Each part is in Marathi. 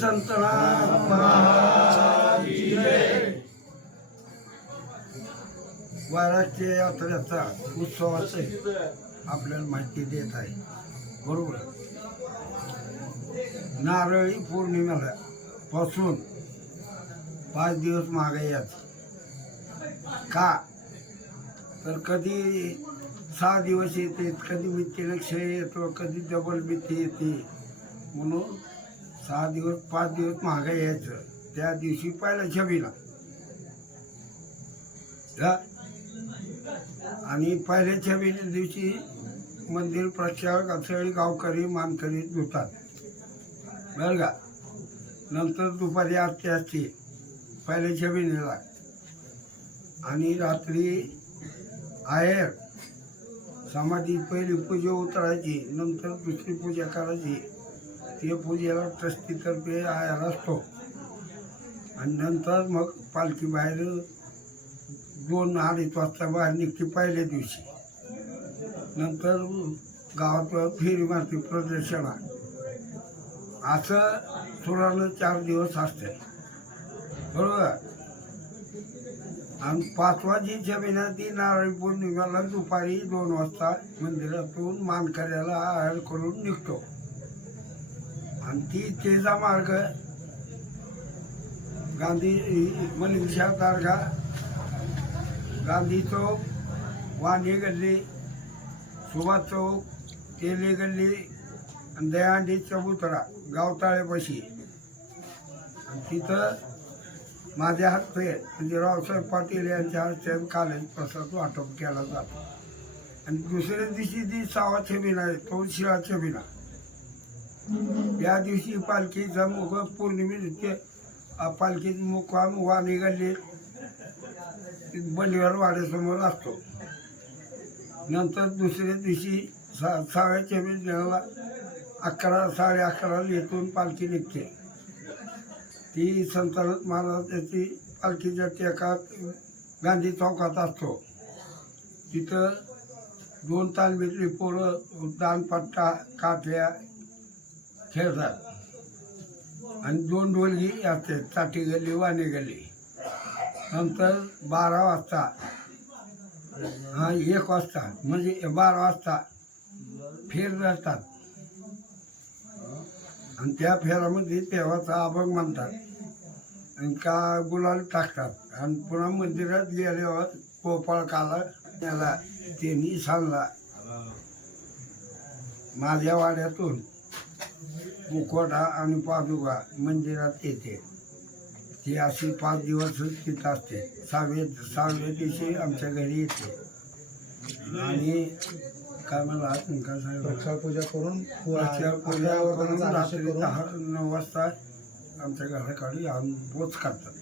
संतनाथ वाराच्या यात्रेचा उत्सवाचे आपल्याला माहिती देत आहे. बरोबर? नारळी पौर्णिमेला पासून पाच दिवस मागे यायचं. का? तर कधी सहा दिवस येते कधी मितीला लक्ष येतो कधी डबल मिती येते. म्हणून सहा दिवस पाच दिवस मागे यायचं. त्या दिवशी पहिल्या छबीला. आणि पहिल्या छबीच्या दिवशी मंदिर प्रचारक सगळे गावकरी मानकरी धुतात बरं का? नंतर दुपारी आरती असते. पहिल्या छबिनीला आणि रात्री आहेर. समाधीत पहिली पूजा उतरायची नंतर दुसरी पूजा करायची. ते पूजेला ट्रस्टीतर्फे आयाला असतो. आणि नंतर मग पालखी बाहेर दोन अडीच वाजता बाहेर निघते पहिल्या दिवशी. नंतर गावात फेरी मारते प्रदर्शना असं सुरानं चार दिवस असते. बरोबर? आणि पाचवा जी जमीन ती नारळी पौर्णिमेला दुपारी दोन वाजता मंदिरातून मानकऱ्याला आहार करून निघतो. आणि ती तेजा मार्ग गांधी मलिंगशा तारखा गांधी चौक वाणी गल्ली सुभाष चौक तेले गल्ली आणि दयांडी चबुतरा गावताळेपाशी. आणि तिथं माझ्या हस्ते म्हणजे रावसाहेब पाटील यांच्या हस्ते कालेज प्रसाद वाटप केला जातो. आणि दुसऱ्या दिवशी जी सावा छबिना आहे तो शिळा छबिना. या दिवशी पालखीचा मुख पौर्णिमे पालखीत मुक्काम वाणी गल्ली बलिवार वाड्यासमोर असतो. नंतर दुसऱ्या दिवशी सा सहाव्या छबिन्याला अकरा साडे अकराला येथून पालखी निघते. ती संत महाराजाची पालखीच्या टेकात गांधी चौकात असतो. तिथं दोन तालमीतली पोरं दानपट्टा काठ्या खेळतात आणि दोन ढोलगी असते ताटी गल्ली वाणी गल्ली नंतर बारा वाजता हा एक वाजता म्हणजे बारा वाजता फेर धरतात. आणि त्या फेरामध्ये देवाचा अभंग म्हणतात. आणि का गुलाल टाकतात. आणि पुन्हा मंदिरात गेल्यावर पोपळ काला त्याला त्यांनी सांगला माझ्या वाड्यातून मुखवटा आणि पादुका मंदिरात येते. ती अशी पाच दिवसच तिथं असते. सहाव्या सहाव्या दिवशी आमच्या घरी येते. आणि काय मला सांगितलं प्रक्षाळ पूजा करून पूजा करून रात्री दहा नऊ वाजता आमच्या घराकडे आणून पोच करतात.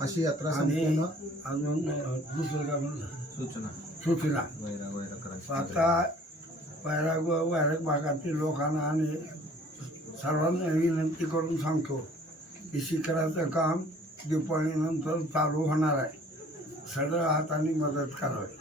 अशी यात्रा आणि अजून दुसरं काय म्हणलं? सूचना. सूचना. आता वैराग वैराग भागातील लोकांना आणि सर्वांना विनंती करून सांगतो की शिखराचं काम दिपाळीनंतर चालू होणार आहे. सगळं हाताने मदत करावी.